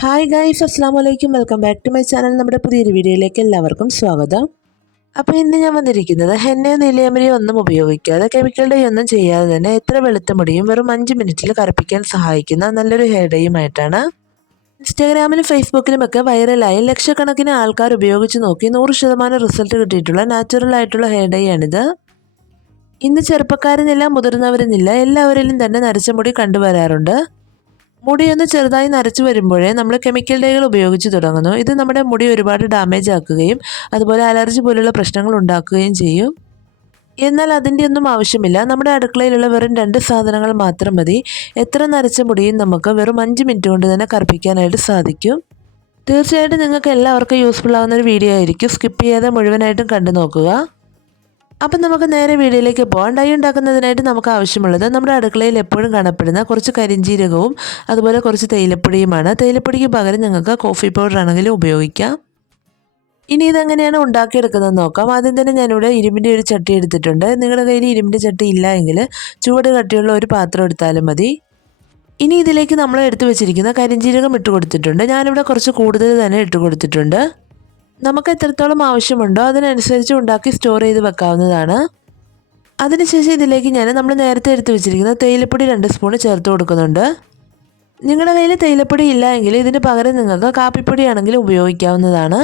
Hi guys അസ്സാം വലൈക്കും welcome back to my channel നമ്മുടെ പുതിയൊരു വീഡിയോയിലേക്ക് എല്ലാവർക്കും സ്വാഗതം. അപ്പോൾ ഇന്ന് ഞാൻ വന്നിരിക്കുന്നത് ഹെന്നയോ നീലയമരിയോ ഒന്നും ഉപയോഗിക്കാതെ കെമിക്കൽ ഡേ ഒന്നും ചെയ്യാതെ തന്നെ എത്ര വെളുത്ത മുടിയും വെറും അഞ്ച് മിനിറ്റിൽ കറുപ്പിക്കാൻ സഹായിക്കുന്ന നല്ലൊരു ഹെയർ ഡേയുമായിട്ടാണ് ഇൻസ്റ്റാഗ്രാമിലും ഫേസ്ബുക്കിലും ഒക്കെ വൈറലായി ലക്ഷക്കണക്കിന് ആൾക്കാർ ഉപയോഗിച്ച് നോക്കി നൂറ് ശതമാനം റിസൾട്ട് കിട്ടിയിട്ടുള്ള നാച്ചുറൽ ആയിട്ടുള്ള ഹെയർ ഡേ ആണിത്. ഇന്ന് ചെറുപ്പക്കാരെന്നില്ല മുതിർന്നവരെന്നില്ല എല്ലാവരിലും തന്നെ നരച്ച മുടി കണ്ടുവരാറുണ്ട്. മുടിയൊന്ന് ചെറുതായി നരച്ചു വരുമ്പോഴേ നമ്മൾ കെമിക്കൽ ഡേകൾ ഉപയോഗിച്ച് തുടങ്ങുന്നു. ഇത് നമ്മുടെ മുടി ഒരുപാട് ഡാമേജ് ആക്കുകയും അതുപോലെ അലർജി പോലുള്ള പ്രശ്നങ്ങൾ ഉണ്ടാക്കുകയും ചെയ്യും. എന്നാൽ അതിന്റെ ഒന്നും ആവശ്യമില്ല. നമ്മുടെ അടുക്കളയിലുള്ള വെറും രണ്ട് സാധനങ്ങൾ മാത്രം മതി. എത്ര നരച്ച മുടിയും നമുക്ക് വെറും അഞ്ച് മിനിറ്റ് കൊണ്ട് തന്നെ കറുപ്പിക്കാനായിട്ട് സാധിക്കും. തീർച്ചയായിട്ടും നിങ്ങൾക്ക് എല്ലാവർക്കും യൂസ്ഫുൾ ആകുന്ന ഒരു വീഡിയോ ആയിരിക്കും. സ്കിപ്പ് ചെയ്യാതെ മുഴുവനായിട്ടും കണ്ടു നോക്കുക. അപ്പം നമുക്ക് നേരെ വീഡിയോയിലേക്ക് പോകാം. ഡൈ ഉണ്ടാക്കുന്നതിനായിട്ട് നമുക്ക് ആവശ്യമുള്ളത് നമ്മുടെ അടുക്കളയിൽ എപ്പോഴും കാണപ്പെടുന്ന കുറച്ച് കരിഞ്ചീരകവും അതുപോലെ കുറച്ച് തേയിലപ്പൊടിയുമാണ്. തേയിലപ്പൊടിക്ക് പകരം ഞങ്ങൾക്ക് കോഫി പൗഡർ ആണെങ്കിലും ഉപയോഗിക്കാം. ഇനി ഇതെങ്ങനെയാണ് ഉണ്ടാക്കിയെടുക്കുന്നത് നോക്കാം. ആദ്യം തന്നെ ഞാനിവിടെ ഇരുമ്പിന്റെ ഒരു ചട്ടി എടുത്തിട്ടുണ്ട്. നിങ്ങളുടെ കയ്യിൽ ഇരുമ്പിന്റെ ചട്ടി ഇല്ല എങ്കിൽ ചുവട് കട്ടിയുള്ള ഒരു പാത്രം എടുത്താലും മതി. ഇനി ഇതിലേക്ക് നമ്മൾ എടുത്തു വെച്ചിരിക്കുന്ന കരിഞ്ചീരകം ഇട്ട് കൊടുത്തിട്ടുണ്ട് ഞാനിവിടെ കുറച്ച് കൂടുതൽ തന്നെ ഇട്ട് കൊടുത്തിട്ടുണ്ട് നമുക്ക് എത്രത്തോളം ആവശ്യമുണ്ടോ അതിനനുസരിച്ച് ഉണ്ടാക്കി സ്റ്റോർ ചെയ്ത് വെക്കാവുന്നതാണ്. അതിനുശേഷം ഇതിലേക്ക് ഞാൻ നമ്മൾ നേരത്തെ എടുത്ത് വെച്ചിരിക്കുന്ന തേയിലപ്പൊടി രണ്ട് സ്പൂൺ ചേർത്ത് കൊടുക്കുന്നുണ്ട്. നിങ്ങളുടെ കയ്യിൽ തേയിലപ്പൊടി ഇല്ല എങ്കിൽ ഇതിന് പകരം നിങ്ങൾക്ക് കാപ്പിപ്പൊടിയാണെങ്കിൽ ഉപയോഗിക്കാവുന്നതാണ്.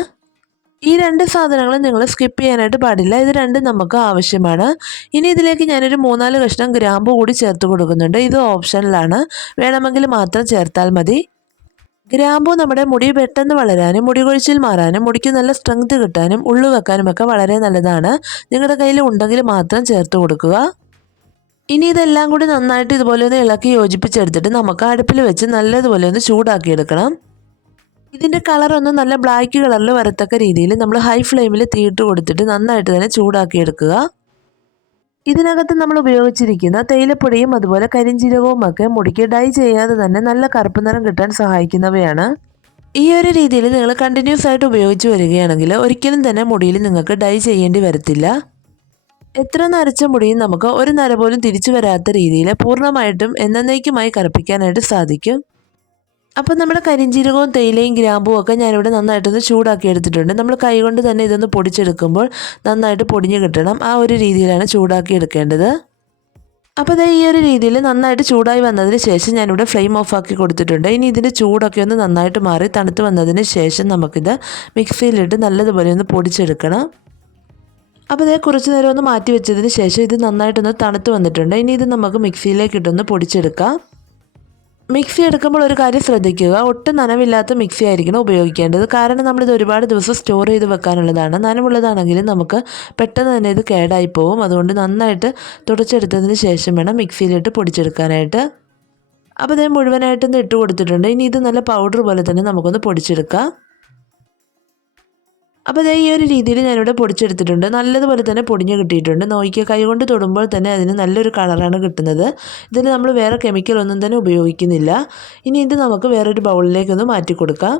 ഈ രണ്ട് സാധനങ്ങളും നിങ്ങൾ സ്കിപ്പ് ചെയ്യാനായിട്ട് പാടില്ല. ഇത് രണ്ടും നമുക്ക് ആവശ്യമാണ്. ഇനി ഇതിലേക്ക് ഞാനൊരു മൂന്നാൽ കഷ്ണം ഗ്രാമ്പു കൂടി ചേർത്ത് കൊടുക്കുന്നുണ്ട്. ഇത് ഓപ്ഷനിലാണ് വേണമെങ്കിൽ മാത്രം ചേർത്താൽ മതി. ഗ്രാമ്പു നമ്മുടെ മുടി പെട്ടെന്ന് വളരാനും മുടി കൊഴിച്ചിൽ മാറാനും മുടിക്ക് നല്ല സ്ട്രെങ്ത് കിട്ടാനും ഉള്ളു വെക്കാനും ഒക്കെ വളരെ നല്ലതാണ്. നിങ്ങളുടെ കയ്യിൽ ഉണ്ടെങ്കിൽ മാത്രം ചേർത്ത് കൊടുക്കുക. ഇനി ഇതെല്ലാം കൂടി നന്നായിട്ട് ഇതുപോലെ ഒന്ന് ഇളക്കി യോജിപ്പിച്ചെടുത്തിട്ട് നമുക്ക് അടുപ്പിൽ വെച്ച് നല്ലതുപോലെ ഒന്ന് ചൂടാക്കി എടുക്കണം ഇതിന്റെ കളറൊന്ന് നല്ല ബ്ലാക്ക് കളറിൽ വരത്തക്ക രീതിയിൽ നമ്മൾ ഹൈ ഫ്ലെയിമിൽ തീയിട്ട് കൊടുത്തിട്ട് നന്നായിട്ട് തന്നെ ചൂടാക്കി എടുക്കുക ഇതിനകത്ത് നമ്മൾ ഉപയോഗിച്ചിരിക്കുന്ന തേയിലപ്പൊടിയും അതുപോലെ കരിഞ്ചീരകവും ഒക്കെ മുടിക്ക് ഡൈ ചെയ്യാതെ തന്നെ നല്ല കറുപ്പ് നിറം കിട്ടാൻ സഹായിക്കുന്നവയാണ്. ഈ ഒരു രീതിയിൽ നിങ്ങൾ കണ്ടിന്യൂസ് ആയിട്ട് ഉപയോഗിച്ച് വരികയാണെങ്കിൽ ഒരിക്കലും തന്നെ മുടിയിൽ നിങ്ങൾക്ക് ഡൈ ചെയ്യേണ്ടി വരത്തില്ല. എത്ര നരച്ച മുടിയും നമുക്ക് ഒരു നര പോലും തിരിച്ചു വരാത്ത രീതിയിൽ പൂർണമായിട്ടും എന്നേക്കുമായി കറുപ്പിക്കാനായിട്ട് സാധിക്കും. അപ്പം നമ്മുടെ കരിഞ്ചീരകവും തേയിലയും ഗ്രാമ്പും ഒക്കെ ഞാനിവിടെ നന്നായിട്ടൊന്ന് ചൂടാക്കി എടുത്തിട്ടുണ്ട്. നമ്മൾ കൈകൊണ്ട് തന്നെ ഇതൊന്ന് പൊടിച്ചെടുക്കുമ്പോൾ നന്നായിട്ട് പൊടിഞ്ഞ് കിട്ടണം. ആ ഒരു രീതിയിലാണ് ചൂടാക്കി എടുക്കേണ്ടത്. അപ്പോൾ ഇതേ ഈ ഒരു രീതിയിൽ നന്നായിട്ട് ചൂടായി വന്നതിന് ശേഷം ഞാനിവിടെ ഫ്ലെയിം ഓഫ് ആക്കി കൊടുത്തിട്ടുണ്ട്. ഇനി ഇതിന്റെ ചൂടൊക്കെ ഒന്ന് നന്നായിട്ട് മാറി തണുത്ത് വന്നതിന് ശേഷം നമുക്കിത് മിക്സിയിലിട്ട് നല്ലതുപോലെ ഒന്ന് പൊടിച്ചെടുക്കണം. അപ്പോൾ ഇതേ കുറച്ച് നേരം ഒന്ന് മാറ്റി വെച്ചതിന് ശേഷം ഇത് നന്നായിട്ടൊന്ന് തണുത്ത് വന്നിട്ടുണ്ട്. ഇനി ഇത് നമുക്ക് മിക്സിയിലേക്ക് ഇട്ടൊന്ന് പൊടിച്ചെടുക്കാം. മിക്സി എടുക്കുമ്പോൾ ഒരു കാര്യം ശ്രദ്ധിക്കുക. ഒട്ടും നനവില്ലാത്ത മിക്സി ആയിരിക്കണം ഉപയോഗിക്കേണ്ടത്. കാരണം നമ്മളിത് ഒരുപാട് ദിവസം സ്റ്റോർ ചെയ്ത് വെക്കാനുള്ളതാണ്. നനവുള്ളതാണെങ്കിൽ നമുക്ക് പെട്ടെന്ന് തന്നെ ഇത് കേടായി പോവും. അതുകൊണ്ട് നന്നായിട്ട് തുടച്ചെടുത്തതിന് ശേഷം വേണം മിക്സിയിലിട്ട് പൊടിച്ചെടുക്കാനായിട്ട്. അപ്പോൾ ഇതേ മുഴുവനായിട്ടൊന്ന് ഇട്ട് കൊടുത്തിട്ടുണ്ട്. ഇനി ഇത് നല്ല പൗഡർ പോലെ തന്നെ നമുക്കൊന്ന് പൊടിച്ചെടുക്കാം. അപ്പോൾ അതേ ഈ ഒരു രീതിയിൽ ഞാനിവിടെ പൊടിച്ചെടുത്തിട്ടുണ്ട്. നല്ലതുപോലെ തന്നെ പൊടിഞ്ഞ് കിട്ടിയിട്ടുണ്ട്. നോക്കിയാൽ കൈ കൊണ്ട് തൊടുമ്പോൾ തന്നെ അതിന് നല്ലൊരു കളറാണ് കിട്ടുന്നത്. ഇതിന് നമ്മൾ വേറെ കെമിക്കൽ ഒന്നും തന്നെ ഉപയോഗിക്കുന്നില്ല. ഇനി ഇത് നമുക്ക് വേറൊരു ബൗളിലേക്കൊന്ന് മാറ്റി കൊടുക്കാം.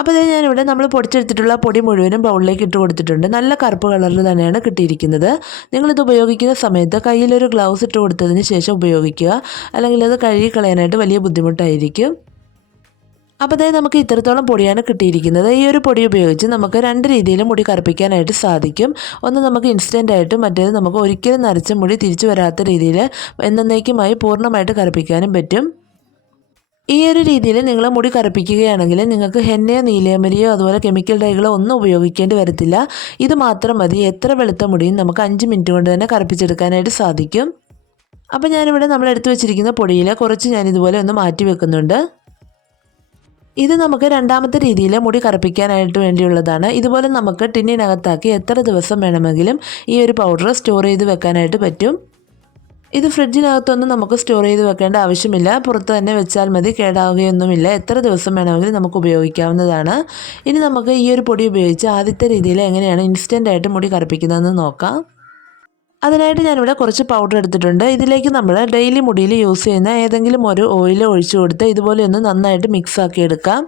അപ്പോൾ ഇത് ഞാനിവിടെ നമ്മൾ പൊടിച്ചെടുത്തിട്ടുള്ള പൊടി മുഴുവനും ബൗളിലേക്ക് ഇട്ട് കൊടുത്തിട്ടുണ്ട്. നല്ല കറുപ്പ് കളറിൽ തന്നെയാണ് കിട്ടിയിരിക്കുന്നത്. നിങ്ങളിത് ഉപയോഗിക്കുന്ന സമയത്ത് കയ്യിലൊരു ഗ്ലൗസ് ഇട്ട് കൊടുത്തതിന് ശേഷം ഉപയോഗിക്കുക. അല്ലെങ്കിൽ അത് കഴുകി കളയാനായിട്ട് വലിയ ബുദ്ധിമുട്ടായിരിക്കും. അപ്പോൾ അതായത് നമുക്ക് ഇത്രത്തോളം പൊടിയാണ് കിട്ടിയിരിക്കുന്നത്. ഈ ഒരു പൊടി ഉപയോഗിച്ച് നമുക്ക് രണ്ട് രീതിയിൽ മുടി കറുപ്പിക്കാനായിട്ട് സാധിക്കും. ഒന്ന് നമുക്ക് ഇൻസ്റ്റന്റ് ആയിട്ട് മറ്റേത് നമുക്ക് ഒരിക്കലും നരച്ച മുടി തിരിച്ചു വരാത്ത രീതിയിൽ എന്നേക്കുമായി പൂർണമായിട്ട് കറുപ്പിക്കാനും പറ്റും. ഈ ഒരു രീതിയിൽ നിങ്ങൾ മുടി കറുപ്പിക്കുകയാണെങ്കിൽ നിങ്ങൾക്ക് ഹെന്നയോ നീലയമരിയോ അതുപോലെ കെമിക്കൽ ഡൈകളോ ഒന്നും ഉപയോഗിക്കേണ്ടി വരത്തില്ല. ഇത് മാത്രം മതി. എത്ര വെളുത്ത മുടിയും നമുക്ക് അഞ്ച് മിനിറ്റ് കൊണ്ട് തന്നെ കറുപ്പിച്ചെടുക്കാനായിട്ട് സാധിക്കും. അപ്പോൾ ഞാനിവിടെ നമ്മൾ എടുത്തു വെച്ചിരിക്കുന്ന പൊടിയിൽ കുറച്ച് ഞാൻ ഇതുപോലെ ഒന്ന് മാറ്റി വെക്കുന്നുണ്ട്. ഇത് നമുക്ക് രണ്ടാമത്തെ രീതിയിൽ മുടി കറുപ്പിക്കാനായിട്ട് വേണ്ടിയുള്ളതാണ്. ഇതുപോലെ നമുക്ക് ടിന്നിനകത്താക്കി എത്ര ദിവസം വേണമെങ്കിലും ഈ ഒരു പൗഡർ സ്റ്റോർ ചെയ്ത് വെക്കാനായിട്ട് പറ്റും. ഇത് ഫ്രിഡ്ജിനകത്തൊന്നും നമുക്ക് സ്റ്റോർ ചെയ്ത് വെക്കേണ്ട ആവശ്യമില്ല. പുറത്ത് തന്നെ വെച്ചാൽ മതി. കേടാവുകയൊന്നുമില്ല. എത്ര ദിവസം വേണമെങ്കിലും നമുക്ക് ഉപയോഗിക്കാവുന്നതാണ്. ഇനി നമുക്ക് ഈ ഒരു പൊടി ഉപയോഗിച്ച് ആദ്യത്തെ രീതിയിൽ എങ്ങനെയാണ് ഇൻസ്റ്റന്റായിട്ട് മുടി കറുപ്പിക്കുന്നതെന്ന് നോക്കാം. അതിനായിട്ട് ഞാനിവിടെ കുറച്ച് പൗഡർ എടുത്തിട്ടുണ്ട്. ഇതിലേക്ക് നമ്മൾ ഡെയിലി മുടിയിൽ യൂസ് ചെയ്യുന്ന ഏതെങ്കിലും ഒരു ഓയിൽ ഒഴിച്ചു കൊടുത്ത് ഇതുപോലെ ഒന്ന് നന്നായിട്ട് മിക്സ് ആക്കി എടുക്കാം.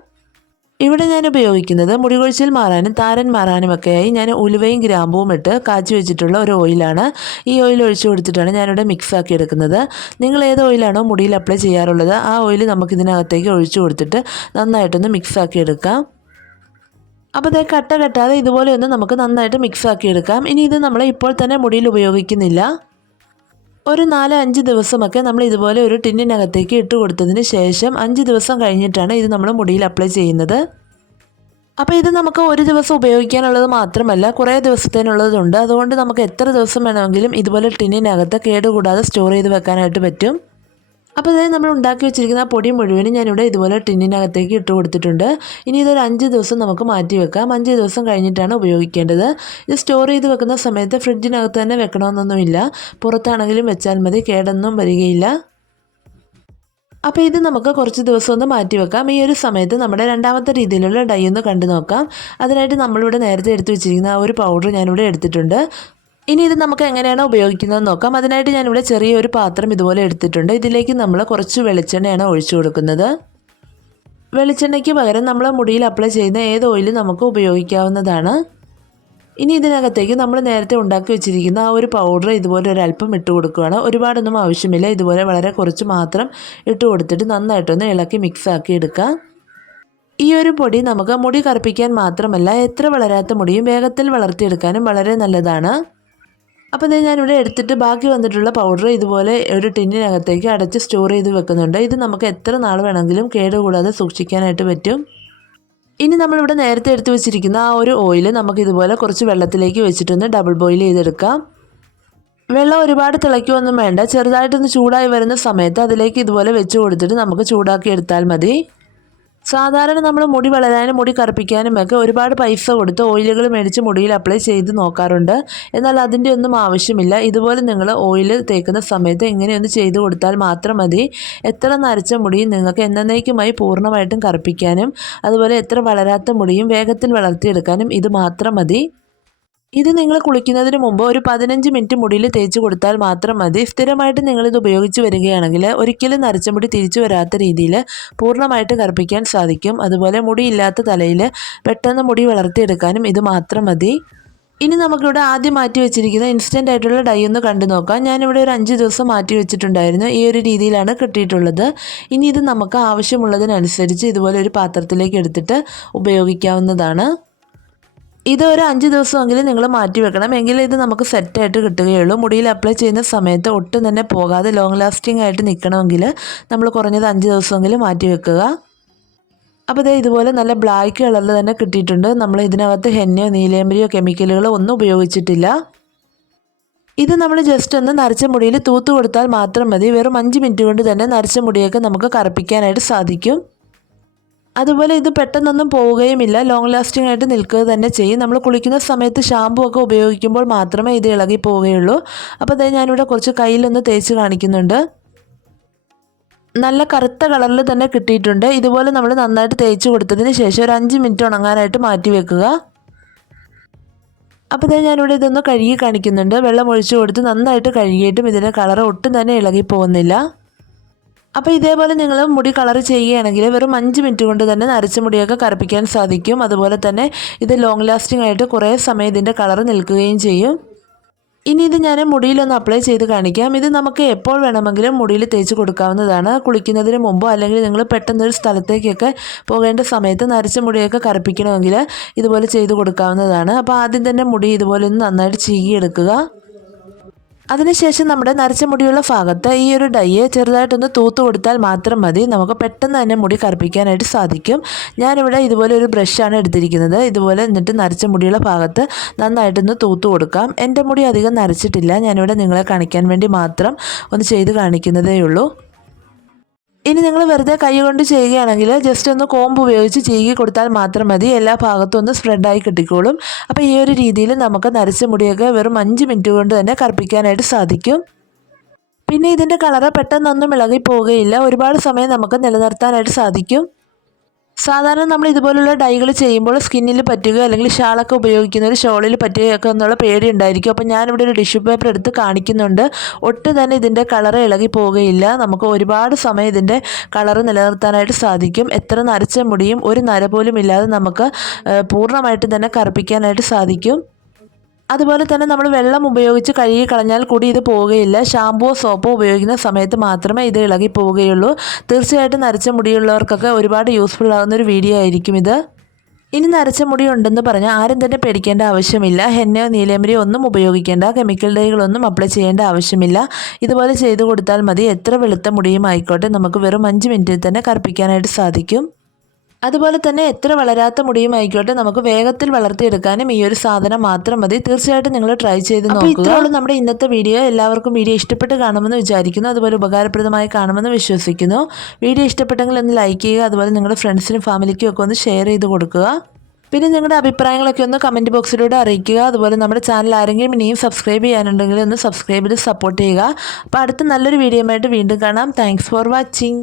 ഇവിടെ ഞാൻ ഉപയോഗിക്കുന്നത് മുടി കൊഴിച്ചിൽ മാറാനും താരൻ മാറാനും ഒക്കെയായി ഞാൻ ഉലുവയും ഗ്രാമ്പുവും ഇട്ട് കാച്ചി വെച്ചിട്ടുള്ള ഒരു ഓയിലാണ് ഈ ഓയിൽ ഒഴിച്ചു കൊടുത്തിട്ടാണ് ഞാനിവിടെ മിക്സ് ആക്കി എടുക്കുന്നത്. നിങ്ങൾ ഏത് ഓയിലാണോ മുടിയിൽ അപ്ലൈ ചെയ്യാറുള്ളത് ആ ഓയിൽ നമുക്കിതിനകത്തേക്ക് ഒഴിച്ചു കൊടുത്തിട്ട് നന്നായിട്ടൊന്ന് മിക്സ് ആക്കി എടുക്കാം. അപ്പോൾ അതേ കട്ട കെട്ടാതെ ഇതുപോലെ ഒന്ന് നമുക്ക് നന്നായിട്ട് മിക്സ് ആക്കി എടുക്കാം ഇനി ഇത് നമ്മൾ ഇപ്പോൾ തന്നെ മുടിയിൽ ഉപയോഗിക്കുന്നില്ല. ഒരു നാല് അഞ്ച് ദിവസമൊക്കെ നമ്മൾ ഇതുപോലെ ഒരു ടിന്നിനകത്തേക്ക് ഇട്ട് കൊടുത്തതിന് ശേഷം അഞ്ച് ദിവസം കഴിഞ്ഞിട്ടാണ് ഇത് നമ്മൾ മുടിയിൽ അപ്ലൈ ചെയ്യുന്നത്. അപ്പോൾ ഇത് നമുക്ക് ഒരു ദിവസം ഉപയോഗിക്കാനുള്ളത് മാത്രമല്ല കുറേ ദിവസത്തേനുള്ളതുണ്ട്. അതുകൊണ്ട് നമുക്ക് എത്ര ദിവസം വേണമെങ്കിലും ഇതുപോലെ ടിന്നിനകത്ത് കേടുകൂടാതെ സ്റ്റോർ ചെയ്ത് വെക്കാനായിട്ട് പറ്റും. അപ്പോൾ ഇതായി നമ്മൾ ഉണ്ടാക്കി വെച്ചിരിക്കുന്ന ആ പൊടി മുഴുവനും ഞാനിവിടെ ഇതുപോലെ ടിന്നിനകത്തേക്ക് ഇട്ട് കൊടുത്തിട്ടുണ്ട്. ഇനി ഇതൊരു അഞ്ച് ദിവസം നമുക്ക് മാറ്റി വെക്കാം. അഞ്ച് ദിവസം കഴിഞ്ഞിട്ടാണ് ഉപയോഗിക്കേണ്ടത്. ഇത് സ്റ്റോർ ചെയ്ത് വെക്കുന്ന സമയത്ത് ഫ്രിഡ്ജിനകത്ത് തന്നെ വെക്കണമെന്നൊന്നുമില്ല. പുറത്താണെങ്കിലും വെച്ചാൽ മതി കേടൊന്നും വരികയില്ല. അപ്പോൾ ഇത് നമുക്ക് കുറച്ച് ദിവസം ഒന്ന് മാറ്റി വെക്കാം. ഈ ഒരു സമയത്ത് നമ്മുടെ രണ്ടാമത്തെ രീതിയിലുള്ള ഡൈ ഒന്ന് കണ്ടു നോക്കാം. അതിനായിട്ട് നമ്മളിവിടെ നേരത്തെ എടുത്തു വെച്ചിരിക്കുന്ന ആ ഒരു പൗഡർ ഞാനിവിടെ എടുത്തിട്ടുണ്ട്. ഇനി ഇത് നമുക്ക് എങ്ങനെയാണ് ഉപയോഗിക്കുന്നത് നോക്കാം. അതിനായിട്ട് ഞാനിവിടെ ചെറിയൊരു പാത്രം ഇതുപോലെ എടുത്തിട്ടുണ്ട്. ഇതിലേക്ക് നമ്മൾ കുറച്ച് വെളിച്ചെണ്ണയാണ് ഒഴിച്ചു കൊടുക്കുന്നത്. വെളിച്ചെണ്ണയ്ക്ക് പകരം നമ്മൾ മുടിയിൽ അപ്ലൈ ചെയ്യുന്ന ഏത് ഓയിലും നമുക്ക് ഉപയോഗിക്കാവുന്നതാണ്. ഇനി ഇതിനകത്തേക്ക് നമ്മൾ നേരത്തെ ഉണ്ടാക്കി വെച്ചിരിക്കുന്ന ആ ഒരു പൗഡർ ഇതുപോലെ ഒരു അല്പം ഇട്ട് കൊടുക്കുകയാണ്. ഒരുപാടൊന്നും ആവശ്യമില്ല. ഇതുപോലെ വളരെ കുറച്ച് മാത്രം ഇട്ട് കൊടുത്തിട്ട് നന്നായിട്ടൊന്ന് ഇളക്കി മിക്സ് ആക്കി എടുക്കുക ഈ ഒരു പൊടി നമുക്ക് മുടി കറുപ്പിക്കാൻ മാത്രമല്ല എത്ര വളരാത്ത മുടിയും വേഗത്തിൽ വളർത്തിയെടുക്കാനും വളരെ നല്ലതാണ്. അപ്പോൾ ഇത് ഞാനിവിടെ എടുത്തിട്ട് ബാക്കി വന്നിട്ടുള്ള പൗഡർ ഇതുപോലെ ഒരു ടിന്നിനകത്തേക്ക് അടച്ച് സ്റ്റോർ ചെയ്ത് വെക്കുന്നുണ്ട്. ഇത് നമുക്ക് എത്ര നാൾ വേണമെങ്കിലും കേടുകൂടാതെ സൂക്ഷിക്കാനായിട്ട് പറ്റും. ഇനി നമ്മളിവിടെ നേരത്തെ എടുത്തു വെച്ചിരിക്കുന്ന ആ ഒരു ഓയിൽ നമുക്ക് ഇതുപോലെ കുറച്ച് വെള്ളത്തിലേക്ക് വെച്ചിട്ടൊന്ന് ഡബിൾ ബോയിൽ ചെയ്തെടുക്കാം. വെള്ളം ഒരുപാട് തിളയ്ക്കുമൊന്നും വേണ്ട. ചെറുതായിട്ടൊന്ന് ചൂടായി വരുന്ന സമയത്ത് അതിലേക്ക് ഇതുപോലെ വെച്ച് കൊടുത്തിട്ട് നമുക്ക് ചൂടാക്കി എടുത്താൽ മതി. സാധാരണ നമ്മൾ മുടി വളരാനും മുടി കറുപ്പിക്കാനും ഒക്കെ ഒരുപാട് പൈസ കൊടുത്ത് ഓയിലുകൾ മേടിച്ച് മുടിയിൽ അപ്ലൈ ചെയ്ത് നോക്കാറുണ്ട്. എന്നാൽ അതിന്റെ ഒന്നും ആവശ്യമില്ല. ഇതുപോലെ നിങ്ങൾ ഓയിൽ തേക്കുന്ന സമയത്ത് ഇങ്ങനെയൊന്ന് ചെയ്ത് കൊടുത്താൽ മാത്രം മതി. എത്ര നരച്ച മുടിയും നിങ്ങൾക്ക് എന്നേക്കുമായി പൂർണമായിട്ടും കറുപ്പിക്കാനും അതുപോലെ എത്ര വളരാത്ത മുടിയും വേഗത്തിൽ വളർത്തിയെടുക്കാനും ഇത് മാത്രം മതി. ഇത് നിങ്ങൾ കുളിക്കുന്നതിന് മുമ്പ് ഒരു പതിനഞ്ച് മിനിറ്റ് മുടിയിൽ തേച്ച് കൊടുത്താൽ മാത്രം മതി. സ്ഥിരമായിട്ട് നിങ്ങളിത് ഉപയോഗിച്ച് വരികയാണെങ്കിൽ ഒരിക്കലും നരച്ച മുടി തിരിച്ചു വരാത്ത രീതിയിൽ പൂർണമായിട്ട് കറുപ്പിക്കാൻ സാധിക്കും. അതുപോലെ മുടിയില്ലാത്ത തലയിൽ പെട്ടെന്ന് മുടി വളർത്തിയെടുക്കാനും ഇത് മാത്രം മതി. ഇനി നമുക്കിവിടെ ആദ്യം മാറ്റി വെച്ചിരിക്കുന്ന ഇൻസ്റ്റന്റ് ആയിട്ടുള്ള ഡൈ ഒന്ന് കണ്ടു നോക്കാം. ഞാനിവിടെ ഒരു അഞ്ച് ദിവസം മാറ്റി വെച്ചിട്ടുണ്ടായിരുന്നു. ഈ ഒരു രീതിയിലാണ് കിട്ടിയിട്ടുള്ളത്. ഇനി ഇത് നമുക്ക് ആവശ്യമുള്ളതിനനുസരിച്ച് ഇതുപോലെ ഒരു പാത്രത്തിലേക്ക് എടുത്തിട്ട് ഉപയോഗിക്കാവുന്നതാണ്. ഇത് ഒരു അഞ്ച് ദിവസമെങ്കിലും നിങ്ങൾ മാറ്റി വെക്കണം. എങ്കിൽ ഇത് നമുക്ക് സെറ്റായിട്ട് കിട്ടുകയുള്ളൂ. മുടിയിൽ അപ്ലൈ ചെയ്യുന്ന സമയത്ത് ഒട്ടും തന്നെ പോകാതെ ലോങ് ലാസ്റ്റിംഗ് ആയിട്ട് നിൽക്കണമെങ്കിൽ നമ്മൾ കുറഞ്ഞത് അഞ്ച് ദിവസമെങ്കിലും മാറ്റി വെക്കുക. അപ്പോൾ ഇതേ ഇതുപോലെ നല്ല ബ്ലാക്ക് കളറിൽ തന്നെ കിട്ടിയിട്ടുണ്ട്. നമ്മൾ ഇതിനകത്ത് ഹെന്നയോ നീലേമ്പരിയോ കെമിക്കലുകളോ ഒന്നും ഉപയോഗിച്ചിട്ടില്ല. ഇത് നമ്മൾ ജസ്റ്റ് ഒന്ന് നരച്ച മുടിയിൽ തൂത്ത് കൊടുത്താൽ മാത്രം മതി. വെറും അഞ്ച് മിനിറ്റ് കൊണ്ട് തന്നെ നരച്ച മുടിയൊക്കെ നമുക്ക് കറുപ്പിക്കാനായിട്ട് സാധിക്കും. അതുപോലെ ഇത് പെട്ടെന്നൊന്നും പോവുകയുമില്ല. ലോങ് ലാസ്റ്റിംഗ് ആയിട്ട് നിൽക്കുക തന്നെ ചെയ്യും. നമ്മൾ കുളിക്കുന്ന സമയത്ത് ഷാമ്പു ഒക്കെ ഉപയോഗിക്കുമ്പോൾ മാത്രമേ ഇത് ഇളകി പോവുകയുള്ളൂ. അപ്പോൾ അതായത് ഞാനിവിടെ കുറച്ച് കയ്യിലൊന്ന് തേച്ച് കാണിക്കുന്നുണ്ട്. നല്ല കറുത്ത കളറിൽ തന്നെ കിട്ടിയിട്ടുണ്ട്. ഇതുപോലെ നമ്മൾ നന്നായിട്ട് തേച്ച് കൊടുത്തതിന് ശേഷം ഒരു അഞ്ച് മിനിറ്റ് ഉണങ്ങാനായിട്ട് മാറ്റി വെക്കുക. അപ്പോൾ തന്നെ ഞാനിവിടെ ഇതൊന്ന് കഴുകി കാണിക്കുന്നുണ്ട്. വെള്ളം ഒഴിച്ചു കൊടുത്ത് നന്നായിട്ട് കഴുകിയിട്ടും ഇതിന്റെ കളർ ഒട്ടും തന്നെ ഇളകി പോകുന്നില്ല. അപ്പോൾ ഇതേപോലെ നിങ്ങൾ മുടി കളർ ചെയ്യുകയാണെങ്കിൽ വെറും അഞ്ച് മിനിറ്റ് കൊണ്ട് തന്നെ നരച്ച മുടിയൊക്കെ കറുപ്പിക്കാൻ സാധിക്കും. അതുപോലെ തന്നെ ഇത് ലോങ് ലാസ്റ്റിംഗ് ആയിട്ട് കുറേ സമയം ഇതിന്റെ കളർ നിൽക്കുകയും ചെയ്യും. ഇനി ഇത് ഞാൻ മുടിയിലൊന്ന് അപ്ലൈ ചെയ്ത് കാണിക്കാം. ഇത് നമുക്ക് എപ്പോൾ വേണമെങ്കിലും മുടിയിൽ തേച്ച് കൊടുക്കാവുന്നതാണ്. കുളിക്കുന്നതിന് മുമ്പോ അല്ലെങ്കിൽ നിങ്ങൾ പെട്ടെന്നൊരു സ്ഥലത്തേക്കൊക്കെ പോകേണ്ട സമയത്ത് നരച്ച മുടിയൊക്കെ കറുപ്പിക്കണമെങ്കിൽ ഇതുപോലെ ചെയ്ത് കൊടുക്കാവുന്നതാണ്. അപ്പോൾ ആദ്യം തന്നെ മുടി ഇതുപോലെ ഒന്ന് നന്നായിട്ട് ചീകിയെടുക്കുക. അതിനുശേഷം നമ്മുടെ നരച്ച മുടിയുള്ള ഭാഗത്ത് ഈ ഒരു ഡൈയെ ചെറുതായിട്ടൊന്ന് തൂത്ത് കൊടുത്താൽ മാത്രം മതി. നമുക്ക് പെട്ടെന്ന് തന്നെ മുടി കറുപ്പിക്കാനായിട്ട് സാധിക്കും. ഞാനിവിടെ ഇതുപോലെ ഒരു ബ്രഷാണ് എടുത്തിരിക്കുന്നത്. ഇതുപോലെ എന്നിട്ട് നരച്ച മുടിയുള്ള ഭാഗത്ത് നന്നായിട്ടൊന്ന് തൂത്ത് കൊടുക്കാം. എന്റെ മുടി അധികം നരച്ചിട്ടില്ല. ഞാനിവിടെ നിങ്ങളെ കാണിക്കാൻ വേണ്ടി മാത്രം ഒന്ന് ചെയ്ത് കാണിക്കുന്നതേ ഉള്ളൂ. ഇനി നിങ്ങൾ വെറുതെ കൈകൊണ്ട് ചെയ്യുകയാണെങ്കിൽ ജസ്റ്റ് ഒന്ന് കോമ്പ് ഉപയോഗിച്ച് ചീകി കൊടുത്താൽ മാത്രം മതി. എല്ലാ ഭാഗത്തും ഒന്ന് സ്പ്രെഡായി കിട്ടിക്കോളും. അപ്പോൾ ഈ ഒരു രീതിയിൽ നമുക്ക് നരച്ച മുടിയൊക്കെ വെറും അഞ്ച് മിനിറ്റ് കൊണ്ട് തന്നെ കറുപ്പിക്കാനായിട്ട് സാധിക്കും. പിന്നെ ഇതിന്റെ കളറ് പെട്ടെന്നൊന്നും ഇളകി പോവുകയില്ല ഒരുപാട് സമയം നമുക്ക് നിലനിർത്താനായിട്ട് സാധിക്കും. സാധാരണ നമ്മൾ ഇതുപോലുള്ള ഡൈകൾ ചെയ്യുമ്പോൾ സ്കിന്നിൽ പറ്റുക അല്ലെങ്കിൽ ഷാളൊക്കെ ഉപയോഗിക്കുന്ന ഒരു ഷോളിൽ പറ്റുകയൊക്കെ എന്നുള്ള പേടി ഉണ്ടായിരിക്കും. അപ്പോൾ ഞാനിവിടെ ഒരു ടിഷ്യൂ പേപ്പർ എടുത്ത് കാണിക്കുന്നുണ്ട്. ഒട്ട് തന്നെ ഇതിന്റെ കളർ ഇളകി പോവുകയില്ല. നമുക്ക് ഒരുപാട് സമയം ഇതിന്റെ കളർ നിലനിർത്താനായിട്ട് സാധിക്കും. എത്ര നരച്ച മുടിയും ഒരു നര പോലും ഇല്ലാതെ നമുക്ക് പൂർണമായിട്ടും തന്നെ കറുപ്പിക്കാനായിട്ട് സാധിക്കും. അതുപോലെ തന്നെ നമ്മൾ വെള്ളം ഉപയോഗിച്ച് കഴുകി കളഞ്ഞാൽ കൂടി ഇത് പോവുകയില്ല. ഷാമ്പുവോ സോപ്പോ ഉപയോഗിക്കുന്ന സമയത്ത് മാത്രമേ ഇത് ഇളകി പോവുകയുള്ളൂ. തീർച്ചയായിട്ടും നരച്ച മുടിയുള്ളവർക്കൊക്കെ ഒരുപാട് യൂസ്ഫുൾ ആകുന്ന ഒരു വീഡിയോ ആയിരിക്കും ഇത്. ഇനി നരച്ച മുടി ഉണ്ടെന്ന് പറഞ്ഞാൽ ആരും തന്നെ പേടിക്കേണ്ട ആവശ്യമില്ല. ഹെന്നയോ നീലേമരിയോ ഒന്നും ഉപയോഗിക്കേണ്ട. കെമിക്കൽ ഡൈകളൊന്നും അപ്ലൈ ചെയ്യേണ്ട ആവശ്യമില്ല. ഇതുപോലെ ചെയ്തു കൊടുത്താൽ മതി. എത്ര വെളുത്ത മുടിയും ആയിക്കോട്ടെ. നമുക്ക് വെറും അഞ്ച് മിനിറ്റിൽ തന്നെ കറുപ്പിക്കാനായിട്ട് സാധിക്കും. അതുപോലെ തന്നെ എത്ര വളരാത്ത മുടിയും ആയിക്കോട്ടെ നമുക്ക് വേഗത്തിൽ വളർത്തിയെടുക്കാനും ഈ ഒരു സാധനം മാത്രം മതി. തീർച്ചയായിട്ടും നിങ്ങൾ ട്രൈ ചെയ്ത് നോക്കുക. നമ്മുടെ ഇന്നത്തെ വീഡിയോ. എല്ലാവർക്കും വീഡിയോ ഇഷ്ടപ്പെട്ട് കാണുമെന്ന് വിചാരിക്കുന്നു. അതുപോലെ ഉപകാരപ്രദമായി കാണുമെന്ന് വിശ്വസിക്കുന്നു. വീഡിയോ ഇഷ്ടപ്പെട്ടെങ്കിൽ ഒന്ന് ലൈക്ക് ചെയ്യുക. അതുപോലെ നിങ്ങളുടെ ഫ്രണ്ട്സിനും ഫാമിലിക്കും ഒക്കെ ഒന്ന് ഷെയർ ചെയ്ത് കൊടുക്കുക. പിന്നെ നിങ്ങളുടെ അഭിപ്രായങ്ങളൊക്കെ ഒന്ന് കമന്റ് ബോക്സിലൂടെ അറിയിക്കുക. അതുപോലെ നമ്മുടെ ചാനൽ ആരെങ്കിലും ഇനിയും സബ്സ്ക്രൈബ് ചെയ്യാനുണ്ടെങ്കിൽ ഒന്ന് സബ്സ്ക്രൈബ് ചെയ്ത് സപ്പോർട്ട് ചെയ്യുക. അപ്പോൾ അടുത്ത നല്ലൊരു വീഡിയോ ആയിട്ട് വീണ്ടും കാണാം. Thanks for watching